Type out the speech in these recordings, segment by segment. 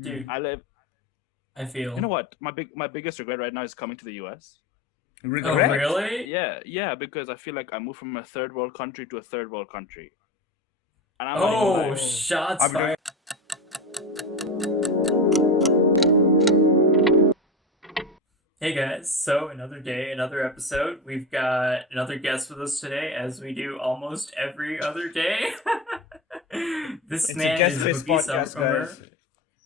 Dude, I live. I You know feel. what? My biggest regret right now is coming to the U.S. Oh, Regret? really? Yeah, because I feel like I moved from a third world country to a third world country, and I'm not even Oh, lying. Oh, shots are we fired. talking? Hey guys, so another day, another episode. We've got another guest with us today, as we do almost every other day. This It's a man is guest-based Mougheis podcast, Umar. guys.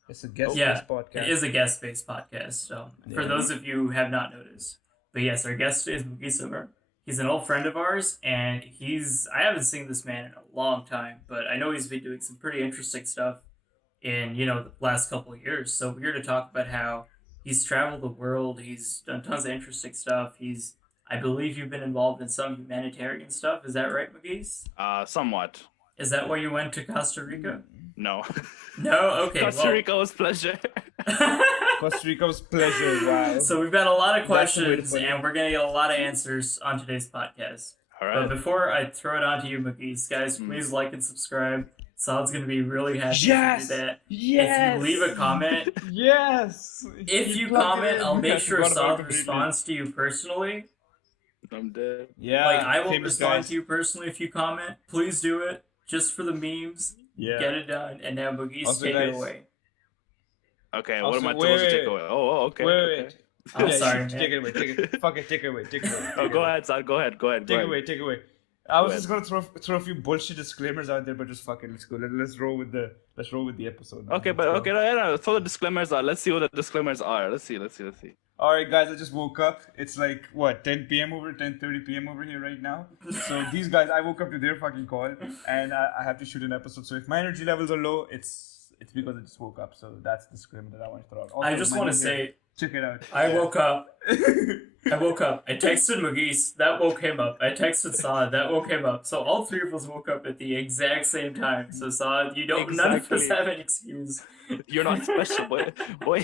It's a Oh, Yeah, guest-based it podcast. is a guest-based podcast. So, for Yeah. those of you who have not noticed, but yes, our guest is Mougheis Umar. He's an old friend of ours, and I haven't seen this man in a long time, but I know he's been doing some pretty interesting stuff in the last couple of years. So we're here to talk about how he's traveled the world. He's done tons of interesting stuff. I believe you've been involved in some humanitarian stuff. Is that right, Mougheis? somewhat. Is that why you went to Costa Rica? No. No. Okay. Costa Rica was pleasure. Costa Rica's pleasure. Wow. So we've got a lot of That's the way to questions, put it. and we're gonna get a lot of answers on today's podcast. All But right. before I throw it on to you, Mougheis, guys, please like and subscribe. Saad's gonna be really happy Yes! if you do that. Yes! If you leave a comment, Yes! if you plugged it comment, in. I'll make I sure forgot about it Saad completely. responds to you personally. I'm dead. Yeah. Like, I will famous respond guys. to you personally if you comment. Please do it. Just for the memes. Yeah. Get it done. And now, Mougheis, Also, take it guys, away. Okay, Also, what am I wait, supposed to wait, take away? Oh, okay. Wait, okay. wait. I'm Yeah, sorry, Take man. it away. Take it. Fuck it. Take it away. Take it away. Oh, Take it go away. ahead, Sad. Go ahead. Go ahead. Take go it ahead. away. Take it away. I was Go just gonna throw a few bullshit disclaimers out there, but just fuck it. Let's go. Let's roll with the episode. Now. Okay, but Let's okay, go. no, throw the disclaimers out. Let's see what the disclaimers are. Let's see. All right, guys. I just woke up. It's like what 10 p.m. 10:30 p.m. over here right now. So these guys, I woke up to their fucking call, and I have to shoot an episode. So if my energy levels are low, it's because I just woke up. So that's the disclaimer that I want to throw out. Also, I just my want to name here, say, check it out. I woke up. I woke up. I texted Mougheis. That woke him up. I texted Saad. That woke him up. So all three of us woke up at the exact same time. So Saad, none of us Exactly. have an excuse. You're not special, boy. Boy,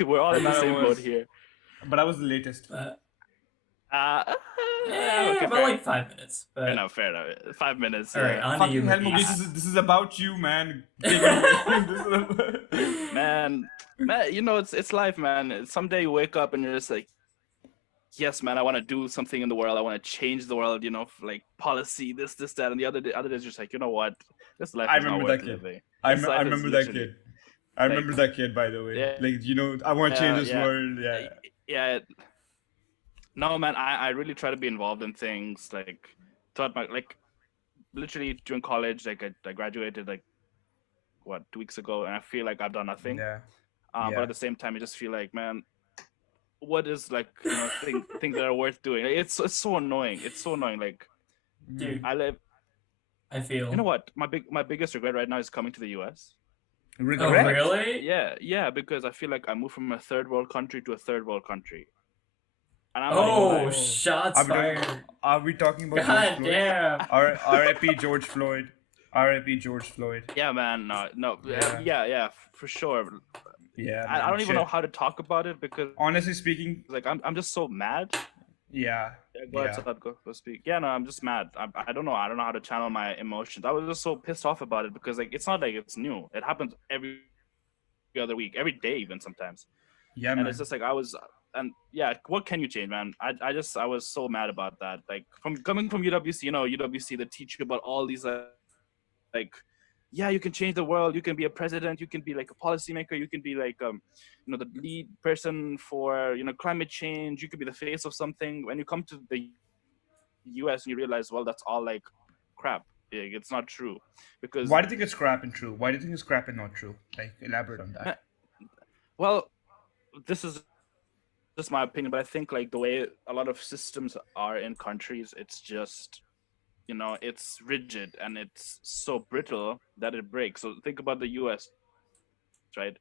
we're all in the No, I same boat was. here. But I was the latest. Uh, Yeah, okay, about fair. like 5 minutes. But Fair enough. 5 minutes. all right, on to you, Fucking hell, Mougheis. Mugi, this is about you, man. Take it away. Man, it's life, man. Someday you wake up and you're just like, yes, man, I want to do something in the world. I want to change the world. Like policy, this, that, and the other day is just like, you know what? This life I is not remember worth that kid. living. I This life is remember that literally- kid. I remember that kid, by the way. Yeah. Like, I want to change this yeah. world. Yeah. Yeah. No, man, I really try to be involved in things like throughout my literally during college. Like I graduated 2 weeks ago, and I feel like I've done nothing. Yeah. But Yeah. at the same time, you just feel like, man, what is things that are worth doing? It's so annoying. It's so annoying. Like Dude, I live. I feel. You know what? My biggest regret right now is coming to the U.S. Oh, Regret? really? Yeah, because I feel like I moved from a third world country to a third world country, and I'm not even Oh, lying. shots fired. Are we talking about God George Floyd? damn. R.I.P. George Floyd. R.I.P. George Floyd. Yeah, man. No. Yeah. Yeah, for sure. Yeah. I don't even shit. know how to talk about it because Honestly speaking, I'm just so mad. yeah. Yeah, go ahead, Saad, go speak. Yeah, no, I'm just mad. I don't know. I don't know how to channel my emotions. I was just so pissed off about it because it's not like it's new. It happens every other week, every day, even sometimes. Yeah, And man. it's just like what can you change, man? I was so mad about that. Like from coming from UWC, UWC, they teach you about all these like yeah, you can change the world, you can be a president, you can be like a policymaker, you can be like the lead person for climate change, you could be the face of something. When you come to the US and you realize, well, that's all like crap. It's not true. Because Why do you think it's crap and true? Why do you think it's crap and not true? Like, elaborate on that. well, this is just my opinion, but I think like the way a lot of systems are in countries, it's just it's rigid and it's so brittle that it breaks. So think about the US, right?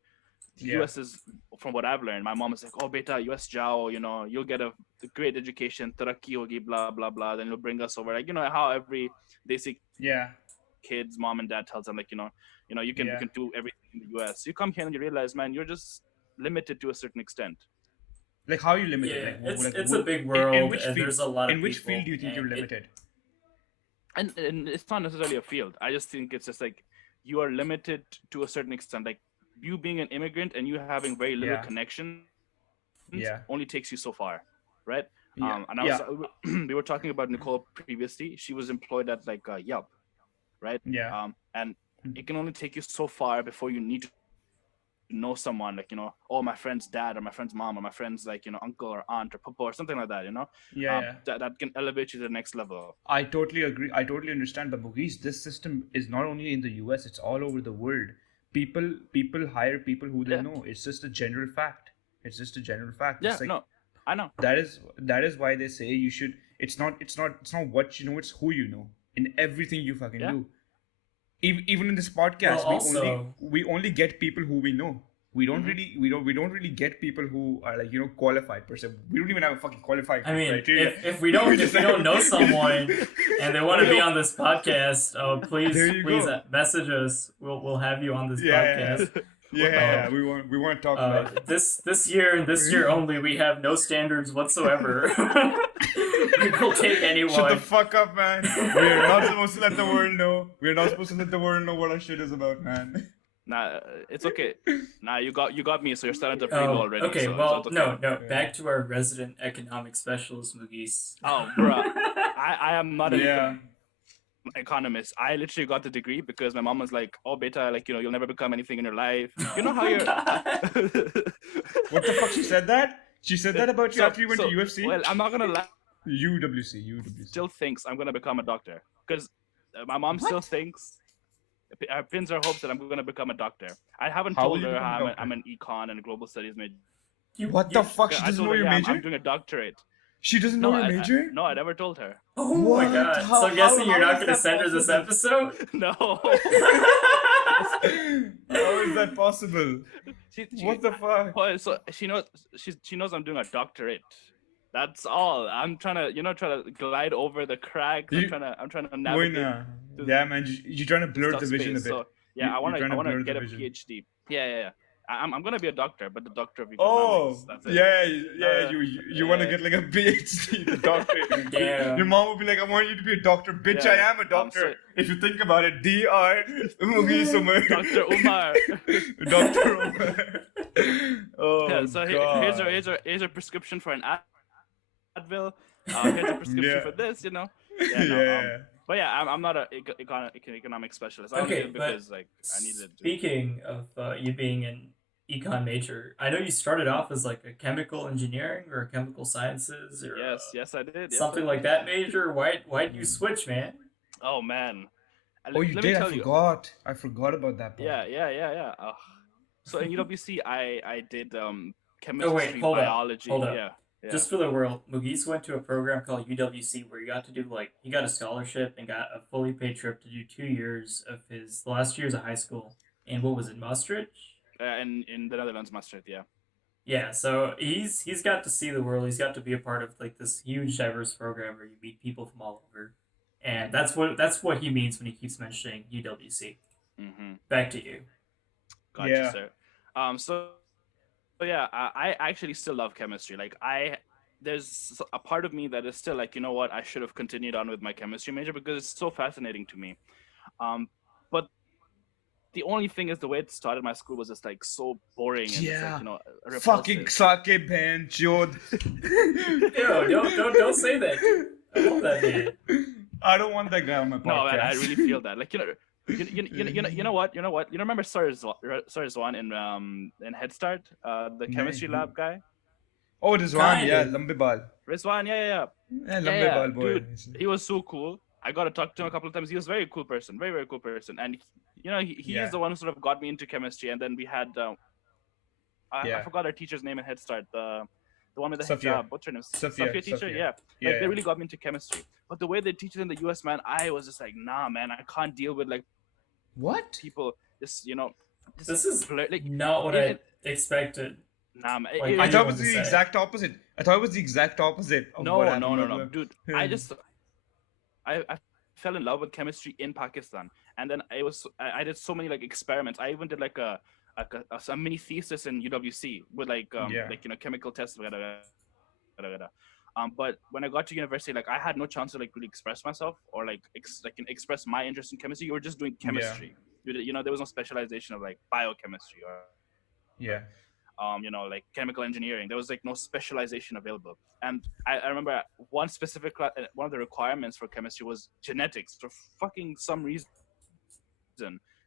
The Yeah. US is, from what I've learned, my mom is like, oh beta, US jao, you'll get a great education, taraqi hogi, blah blah blah, then you'll bring us over. Like how every basic Yeah. kids mom and dad tells them, like you can Yeah. do everything in the US. You come here and you realize, man, you're just limited to a certain extent. Like, how are you limited? Yeah, Like, it's a big in world, which and field, there's a lot of in which people, field do you think you're and limited? And it's not necessarily a field. I just think it's just like you are limited to a certain extent. Like you being an immigrant and you having very little Yeah. connections Yeah. only takes you so far, right? Yeah. And I was Yeah. we were talking about Nicole previously. She was employed at like Yelp, right? Yeah. And it can only take you so far before you need to know someone, like, oh, my friend's dad or my friend's mom or my friend's, like, uncle or aunt or papa or something like that, Yeah. Yeah. that can elevate you to the next level. I totally agree. I totally understand. But Mougheis, this system is not only in the US; it's all over the world. People hire people who they Yeah, know. It's just a general fact. It's just a general fact. yeah, It's like no, I know. that is why they say you should. It's not what you know. It's who you know in everything you fucking Yeah, do. Even in this Well, podcast, also, we only get people who we know. We don't Mhm. really we don't really get people who are like qualified per se. We don't even have a fucking qualified I mean, criteria. if we don't just know someone and they want to be on this podcast, please There you go. message us. We'll have you on this Yeah, podcast. yeah. We want to talk about This year and this year only, we have no standards whatsoever. We'll take anyone. Shut the fuck up, man. We're not supposed to let the world know. We're not supposed to let the world know what our shit is about, man. Nah, it's okay. Nah, you got me. So you're starting to pretty low already. Okay, so well, it's okay. no. Yeah. Back to our resident economic specialist, Mougheis. Oh, bruh. I am not an Yeah. economist. I literally got the degree because my mom was like, "Oh, beta, like, you'll never become anything in your life." You know how Oh my you're. God. What the fuck? She said that? She said that about you after you went to UFC? Well, I'm not gonna lie. UWC. Still thinks I'm gonna become a doctor because my mom still thinks. Pins her hopes that I'm gonna become a doctor. I haven't How will told you her become a I'm, doctor? I'm an econ and global studies major. What the fuck? She I doesn't told know her, your yeah, major? I'm doing a doctorate. She doesn't No, know your major? no, I never told her. Oh What? my God. How- So I'm guessing how you're not is going to that send her this possible? episode? No. How is that possible? What the fuck? Well, so she knows I'm doing a doctorate. That's all. I'm trying to glide over the cracks. You- I'm trying to Wait, navigate nah. to Yeah, man. You're trying to blur stuff the vision a space. bit. So yeah, I You're trying to want blur to the get a vision. PhD. Yeah. I'm gonna be a doctor, but the doctor of Oh, economics. That's it. yeah. You want to yeah. get like a PhD, the doctor. Damn. Your mom will be like, I want you to be a doctor. Bitch, Yeah. I am a doctor. so- If you think about it, Dr. Mougheis Umar. Dr. Umar. Dr. Umar. Oh, Yeah, so God. here's a prescription for an Advil. Here's a prescription Yeah. for this. Yeah, no, Yeah. but yeah, I'm not a economic specialist. I only Okay, did it but because like I needed to. Speaking of you being an econ major, I know you started off as like a chemical engineering or chemical sciences or Yes, I did. Yes, something I like did. that major. Why'd you switch, man? Oh man. Oh, you Let did? me I tell you. forgot. I forgot about that part. Yeah. So in UWC, I did chemistry, hold up, biology. hold up. Yeah. Just for the world, Mougheis went to a program called UWC where he got a scholarship and got a fully paid trip to do 2 years of the last years of high school. And what was it, Maastricht? And in the Netherlands, Maastricht. Yeah. Yeah, so he's got to see the world. He's got to be a part of like this huge diverse program where you meet people from all over. And that's what he means when he keeps mentioning UWC. Mm-hmm. Back to you. Gotcha, Yeah. sir. So yeah, I actually still love chemistry. Like there's a part of me that is still like, you know what, I should have continued on with my chemistry major because it's so fascinating to me. But the only thing is the way it started my school was just like so boring and just, Yeah. like, you know, repulsive. Fucking sake ban jod. Yo, don't say that. Dude. I love that man. I don't want that guy on my podcast. No, man, I really feel that. Like, you know what? You remember Sir Zwan in Head Start, the chemistry lab guy? Oh, Rizwan, Kinda. yeah, lambe baal. Rizwan, yeah. Yeah, lambe baal boy. Dude, he was so cool. I got to talk to him a couple of times. He was a very cool person, very, very cool person. And, he Yeah. is the one who sort of got me into chemistry. And then we had, I forgot our teacher's name in Head Start, the one with the Sophia. hijab. What's her name? Sophia, teacher? Sophia. Yeah. Yeah, Like, they yeah. really got me into chemistry. But the way they teach it in the US, man, I was just like, nah, man, I can't deal with, like, What? people just, This is like, not what I it- expected. nah, man. Like, it- I I thought it want was to the say. exact opposite. I thought it was the exact opposite. Of no, what no, happened no, with no, the- dude. Yeah. I fell in love with chemistry in Pakistan, and then I did so many like experiments. I even did like a mini thesis in UWC with like Yeah. chemical tests. But when I got to university, like I had no chance to like really express myself or like express my interest in chemistry. You were just doing chemistry. there was no specialization of like biochemistry or Yeah. like chemical engineering. There was like no specialization available. And I remember one specific class, one of the requirements for chemistry was genetics. For fucking some reason,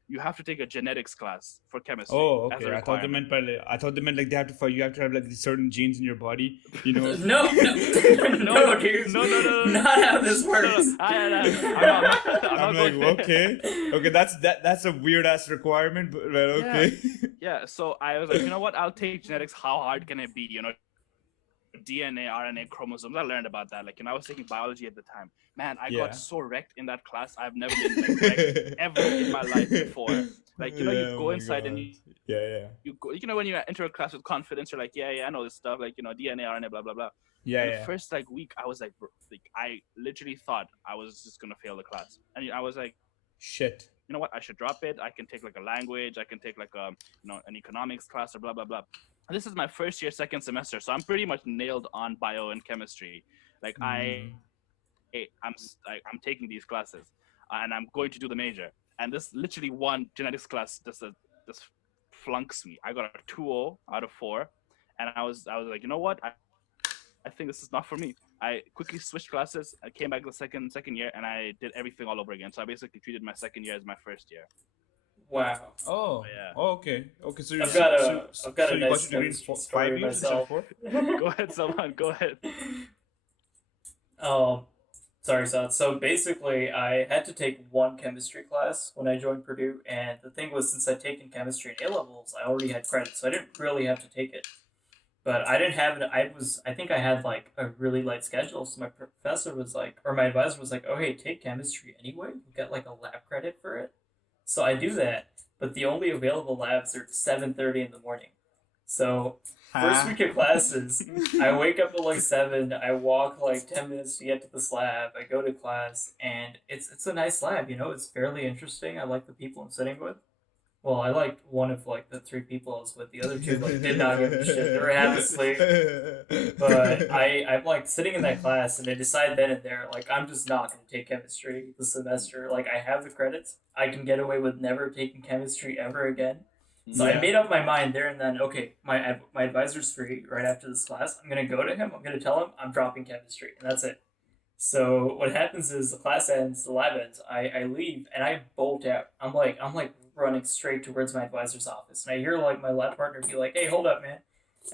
you have to take a genetics class for chemistry Oh, as a okay. requirement. I thought they meant like you have to have like these certain genes in your body, you know. No, no, dude. Not how this works. I'm I'm not like, going. okay, that's a weird ass requirement, but well, okay. Yeah, so I was like, you know what? I'll take genetics. How hard can it be? DNA, RNA, chromosomes. I learned about that. Like, I was taking biology at the time. Man, I Yeah. got so wrecked in that class. I've never been like wrecked ever in my life before. Like, you Yeah, go oh my inside and God. Yeah. you go, when you enter a class with confidence, you're like, yeah, I know this stuff. Like, DNA, RNA, blah, blah, blah. Yeah, And yeah. the first like week, I was like, I literally thought I was just gonna fail the class, and I was like, Shit. you know what? I should drop it. I can take like a language. I can take like an economics class or blah blah blah. And this is my first year, second semester, so I'm pretty much nailed on bio and chemistry. Like I'm taking these classes, and I'm going to do the major. And this literally one genetics class just flunks me. I got a 2.0 out of 4, and I was like, you know what? I think this is not for me. I quickly switched classes. I came back the second year, and I did everything all over again. So I basically treated my second year as my first year. Wow. Oh. Yeah. Oh, okay. Okay. So I've got a so you nice got your degree in chemistry 5 story years instead of myself. 4? Go ahead, someone. Go ahead. Sorry, Sad. So basically, I had to take one chemistry class when I joined Purdue, and the thing was, since I'd taken chemistry in A levels, I already had credits, so I didn't really have to take it. But I didn't have it. I think I had like a really light schedule, so my professor was like, or my advisor was like, "Oh, hey, take chemistry anyway. You get like a lab credit for it." So I do that, but the only available labs are 7:30 in the morning. So first week of classes, I wake up at like 7. I walk like 10 minutes to get to this lab. I go to class, and it's a nice lab. It's fairly interesting. I like the people I'm sitting with. Well, I liked one of like the 3 people I was with. The other 2 like did not give a shit. They were half asleep. But I'm like sitting in that class, and I decide then and there, like, I'm just not going to take chemistry this semester. Like, I have the credits. I can get away with never taking chemistry ever again. So I made up my mind there and then. Okay, my advisor's free right after this class. I'm gonna go to him. I'm gonna tell him I'm dropping chemistry, and that's it. So what happens is the class ends, the lab ends. I leave and I bolt out. I'm like running straight towards my advisor's office, and I hear like my lab partner be like, "Hey, hold up, man!"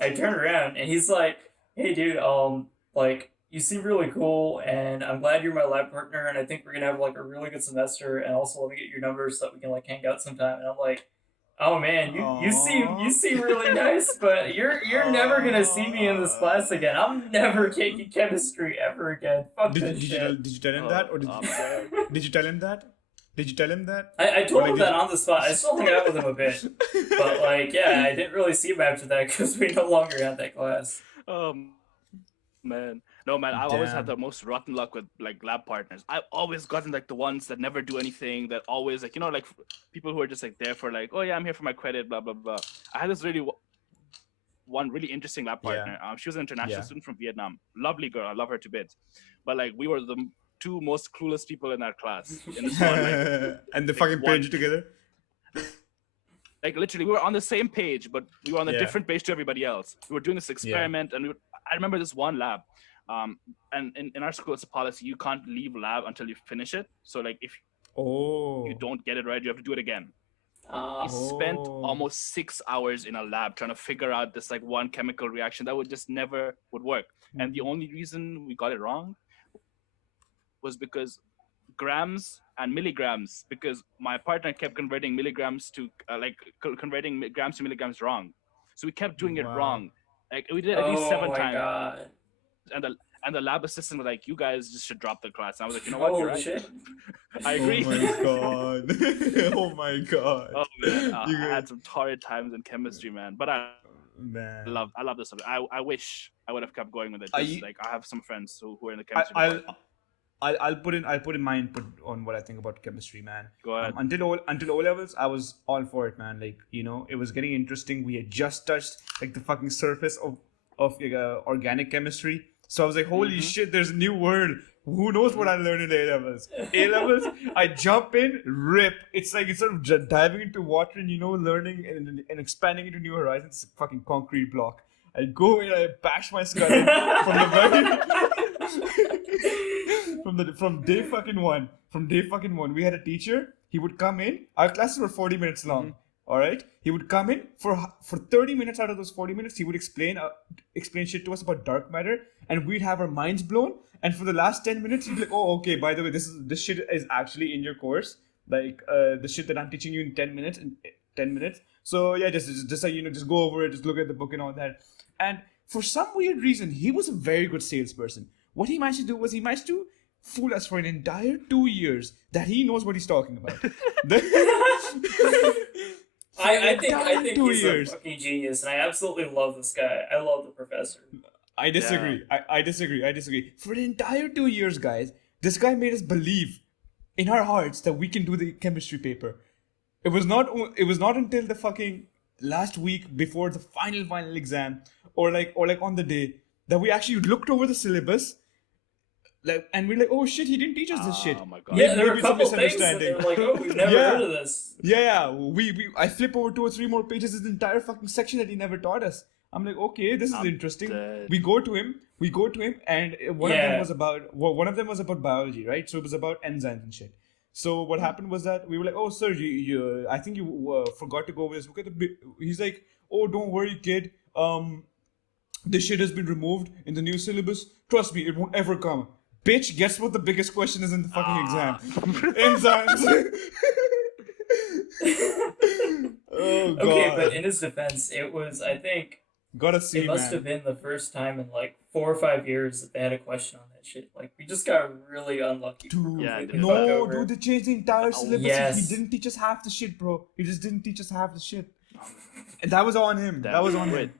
I turn around and he's like, "Hey, dude, like you seem really cool, and I'm glad you're my lab partner, and I think we're gonna have like a really good semester, and also let me get your number so that we can like hang out sometime." And I'm like, "Oh man, you seem really nice, but you're never gonna see me in this class again. I'm never taking chemistry ever again. Fuck this shit." Did you tell him that, or did you tell him that? Did you tell him that? I told him that on the spot. I still hung out with him a bit, but like, yeah, I didn't really see him after that because we no longer had that class. Man. No, man, I've always had the most rotten luck with like lab partners. I've always gotten like the ones that never do anything, that always like, like people who are just like there for like, oh yeah, I'm here for my credit, blah, blah, blah. I had this one really interesting lab partner. She was an international student from Vietnam. Lovely girl. I love her to bits. But like, we were the 2 most clueless people in that class. In this one, like, and they fucking page you together? Like literally, we were on the same page, but we were on a different page to everybody else. We were doing this experiment, and I remember this one lab. And in our school, it's a policy: you can't leave lab until you finish it. So like, if you don't get it right, you have to do it again. We spent almost 6 hours in a lab trying to figure out this like one chemical reaction that would just never would work. And the only reason we got it wrong was because grams and milligrams, because my partner kept converting milligrams to converting grams to milligrams wrong. So we kept doing it wrong. Like we did at least 7 times. God. And the lab assistant was like, "You guys just should drop the class." And I was like, "You know what? You're right." Shit. I agree. Oh my god. Oh my god. Oh man, I had some torrid times in chemistry, man. But I love this subject. I wish I would have kept going with it. Like I have some friends who are in the chemistry. I'll put in my input on what I think about chemistry, man. Go ahead. Until O levels, I was all for it, man. Like, it was getting interesting. We had just touched like the fucking surface of organic chemistry. So I was like, holy shit, there's a new world. Who knows what I learned in A levels? A levels, I jump in, rip. It's like instead of diving into water and learning and expanding into new horizons. It's a fucking concrete block. I go in, I bash my skull in from the very from day fucking one. From day fucking one, we had a teacher. He would come in. Our classes were 40 minutes long. All right. He would come in for 30 minutes. Out of those 40 minutes, he would explain shit to us about dark matter, and we'd have our minds blown. And for the last 10 minutes, he'd be like, "Oh, okay. By the way, this shit is actually in your course. Like the shit that I'm teaching you in 10 minutes. So yeah, just just go over it. Just look at the book and all that." And for some weird reason, he was a very good salesperson. What he managed to do was he managed to fool us for an entire 2 years that he knows what he's talking about. I think he's a fucking genius, and I absolutely love this guy. I love the professor. I disagree. Yeah. I disagree. For the entire 2 years, guys, this guy made us believe in our hearts that we can do the chemistry paper. It was not until the fucking last week before the final exam, or like on the day, that we actually looked over the syllabus. And we're like, oh shit, he didn't teach us this shit. Oh my god. Yeah, there were a couple things that they were like, oh, we've never heard of this. Yeah. I flip over 2 or 3 more pages of the entire fucking section that he never taught us. I'm like, okay, this is interesting. Dead. We go to him, and one of them was about biology, right? So it was about enzymes and shit. So what happened was that we were like, oh sir, you I think you forgot to go over this. Look at he's like, oh, don't worry, kid. This shit has been removed in the new syllabus. Trust me, it won't ever come. Bitch, guess what the biggest question is in the fucking exam? Enzymes. Oh god. Okay, but in his defense, it was, I think, gotta see, it must have been the first time in like 4 or 5 years that they had a question on that shit. Like, we just got really unlucky. Dude, yeah, dude, they changed the entire syllabus. Yes. He didn't teach us half the shit, bro. He just didn't teach us half the shit. And that was on him. That was on him.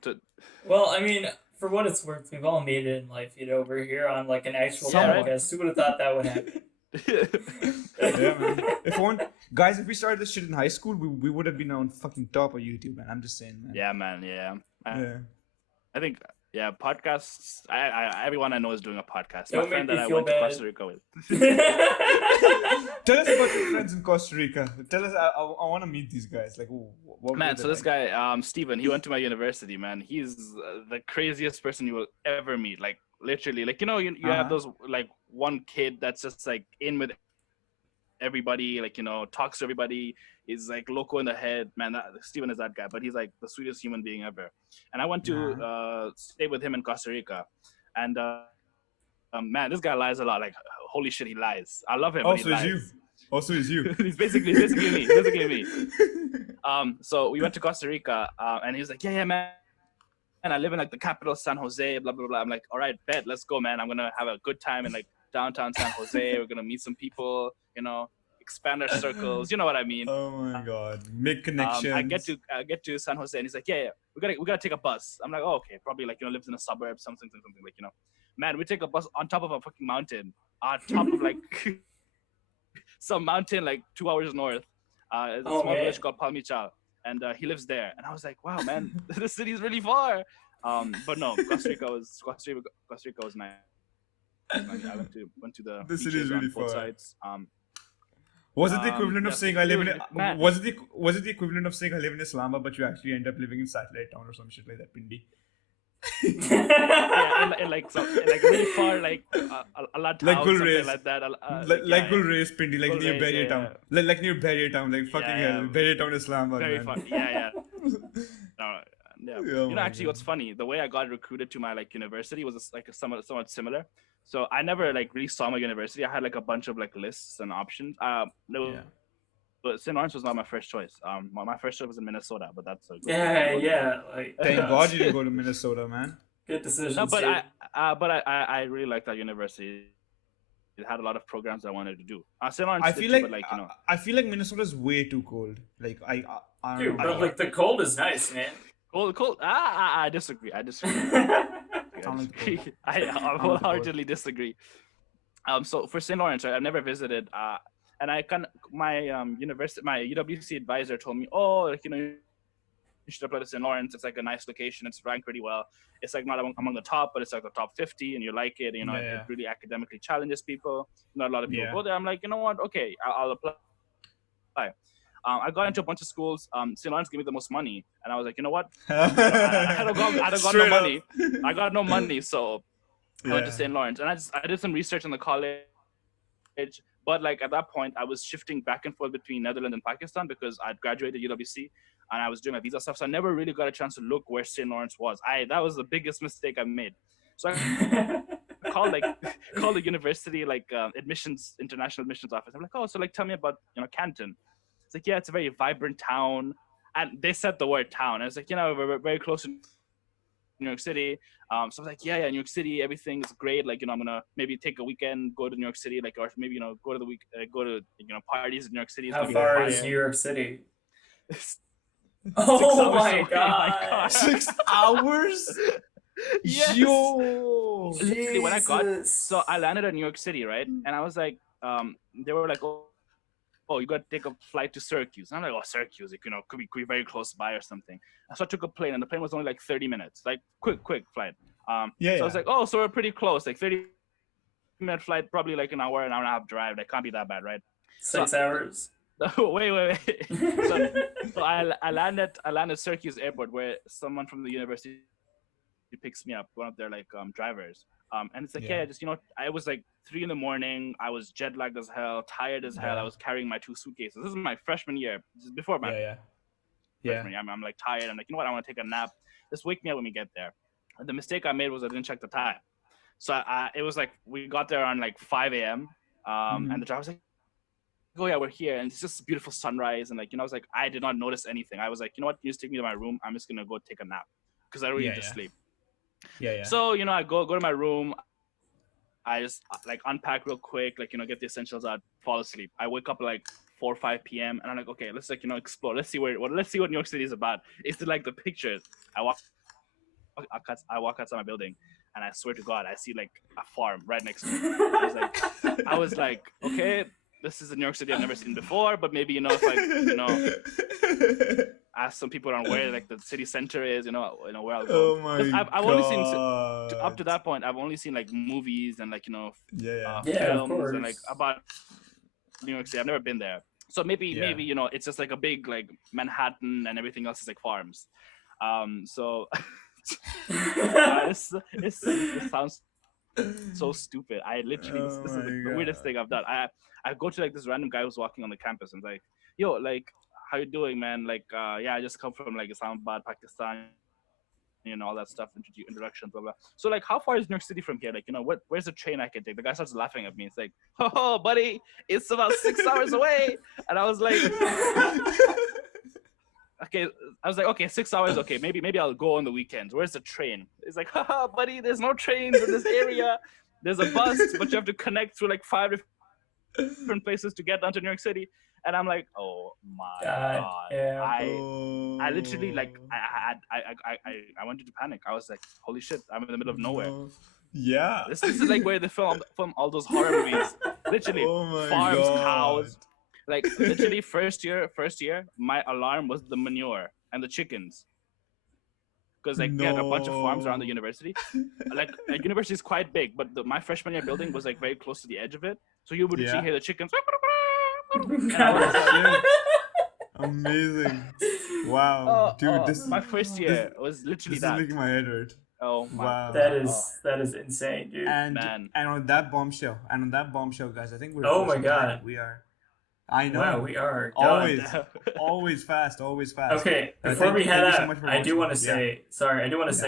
Well, I mean, for what it's worth, we've all made it in life, we're here on like an actual podcast. Who would have thought that would happen? Yeah, man. If we started this shit in high school, we would have been on fucking top of YouTube, man. I'm just saying, man. Yeah, man. Yeah. Yeah. I think, podcasts. Everyone I know is doing a podcast. Don't My friend make that me I feel went bad. to Costa Rica with. Tell us about your friends in Costa Rica. Tell us. I want to meet these guys. Like, what Man, so this guy, Steven, he went to my university, man. He's the craziest person you will ever meet. Like, literally, like, you have those, like, one kid that's just, like, in with everybody, like, talks to everybody, is, like, loco in the head. Man, Steven is that guy, but he's, like, the sweetest human being ever. And I went to stay with him in Costa Rica. And, man, this guy lies a lot. Like, holy shit, he lies. I love him, but he lies. Also is you. He's basically me. So we went to Costa Rica, and he was like, yeah, man. And I live in like the capital, San Jose, blah, blah, blah. I'm like, all right, bet, let's go, man. I'm going to have a good time in like downtown San Jose. We're going to meet some people, expand our circles. You know what I mean? Oh my God. Make connections. I get to San Jose, and he's like, yeah, we gotta take a bus. I'm like, oh, okay, probably like, lives in a suburb, something like, man, we take a bus on top of a fucking mountain, on top of like some mountain like 2 hours north. It's a small village called Palmichal, and he lives there. And I was like, wow, man, the city's really far. But no, Costa Rica was nice. I went to the city is really both far. Sides. Was it the equivalent of saying I live in? Was it the equivalent of saying I live in Islamabad, but you actually end up living in Satellite Town or some shit like that, Pindi? Yeah, and like really far, like a lot like something like that. Like Gulrez, Pindi, like near Gulrez, Barrier Town, like near Barrier Town, like fucking hell, Barrier Town, Islamabad. Very man. far. Yeah. No, yeah. Oh actually, what's funny? The way I got recruited to my like university was like somewhat similar. So I never like really saw my university. I had like a bunch of like lists and options. But St. Lawrence was not my first choice. My first choice was in Minnesota, but that's a good like Thank God you didn't go to Minnesota, man. good decision. No, but I really liked that university. It had a lot of programs I wanted to do. St. Lawrence I did feel too, like but like I feel like Minnesota's way too cold. Like Dude, but like the cold is nice, man. cold. I disagree. I wholeheartedly disagree. So for St. Lawrence, right, I've never visited. And my university, my UWC advisor told me, oh, like, should apply to St. Lawrence. It's like a nice location. It's ranked pretty well. It's like not among the top, but it's like the top 50, and you like it. You know, it really academically challenges people. Not a lot of people go there. I'm like, you know what? Okay, I'll apply. I got into a bunch of schools. St. Lawrence gave me the most money, and I was like, you know what? I don't got no money. I got no money, so I went to St. Lawrence, and I did some research in the college. But like at that point, I was shifting back and forth between Netherlands and Pakistan because I'd graduated UWC and I was doing my visa stuff, so I never really got a chance to look where St. Lawrence was. That was the biggest mistake I made. So I called the university international admissions office. I'm like, oh, so like tell me about Canton. It's like, yeah, it's a very vibrant town, and they said the word town. And it's like, we're very close to New York City. So I was like, yeah, New York City, everything is great. Like, I'm gonna maybe take a weekend, go to New York City, like, or maybe go to parties in New York City. How far is New York City? 6 Oh my away. god! 6 hours? Yes. Yo! Literally, when I landed at New York City, right? And I was like, they were like, oh, you got to take a flight to Syracuse. And I'm like, oh, Syracuse, could be very close by or something. So I took a plane, and the plane was only like 30 minutes, like quick flight. So I was like, oh, so we're pretty close, like 30-minute flight, probably like an hour and a half drive. That can't be that bad, right? 6 hours. Wait. So I landed Syracuse Airport, where someone from the university picks me up, one of their drivers. And it's like, just, I was like 3 a.m. I was jet lagged as hell, tired as hell. I was carrying my 2 suitcases. This is my freshman year. This is before my freshman year. I'm like tired. I'm like, you know what? I want to take a nap. Just wake me up when we get there. And the mistake I made was I didn't check the time. So it was like, we got there around like 5 a.m. And the driver was like, oh yeah, we're here. And it's just a beautiful sunrise. And I was like, I did not notice anything. I was like, you know what? You just take me to my room. I'm just going to go take a nap because I really need to sleep. So, I go to my room. I just unpack real quick, get the essentials out, fall asleep. I wake up like 4 or 5 p.m. and I'm like, okay, let's explore. Let's see what New York City is about. It's like the pictures. I walk outside my building, and I swear to God, I see like a farm right next to me. I was like, okay, this is a New York City I've never seen before, but maybe if I ask some people around where like the city center is, where I'll go. Oh my I've only seen up to that point. I've only seen like movies and films and like about New York City. I've never been there, so maybe it's just like a big like Manhattan and everything else is like farms. So it sounds so stupid. I literally this is the weirdest thing I've done. I go to like this random guy who's walking on the campus and like, yo, like, how you doing, man? Like, I just come from like Islamabad, Pakistan, all that stuff, introduction, blah blah. So like, how far is New York City from here? Like, where's the train I can take? The guy starts laughing at me. It's like, oh, buddy, it's about 6 hours away. And I was like, okay, 6 hours, okay, maybe I'll go on the weekends. Where's the train? It's like, haha, buddy, there's no trains in this area. There's a bus, but you have to connect through like 5 different places to get down to New York City. And I'm like, oh my god. I literally I wanted to panic. I was like, holy shit, I'm in the middle of nowhere. Yeah. This is like where they film all those horror movies. Literally, farms, cows. Like literally first year, my alarm was the manure and the chickens. Because they had a bunch of farms around the university. Like the university is quite big, but my freshman year building was like very close to the edge of it. So you would hear the chickens. Amazing. Wow. Dude, my first year was literally this is making my head hurt. Oh my wow. That is insane, dude. And on that bombshell, guys, I think we're oh my god. We are. I know. Wow, we are always fast. Okay, before we head out, I do want to say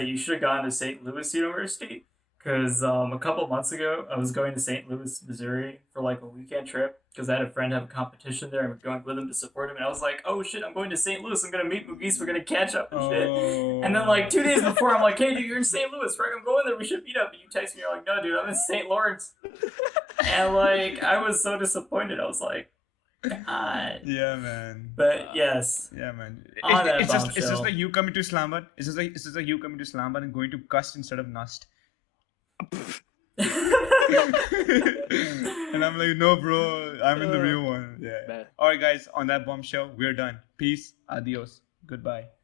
you should have gone to St. Louis University, because a couple months ago I was going to St. Louis, Missouri for like a weekend trip because I had a friend have a competition there and we're going with him to support him, and I was like, oh shit, I'm going to St. Louis, I'm gonna meet Mougheis, we're gonna catch up and shit. And then like 2 days before, I'm like, hey dude, you're in St. Louis, right? I'm going there, we should meet up. And you text me, you're like, no dude, I'm in St. Lawrence. And like I was so disappointed. I was like, God. Yeah, man. But yes. Yeah, man. It's just like you coming to Islamabad. It's just like you coming to Islamabad and going to Cust instead of Nust. And I'm like, no, bro. I'm in the real one. Yeah. All right, guys. On that bombshell, we're done. Peace. Adios. Goodbye.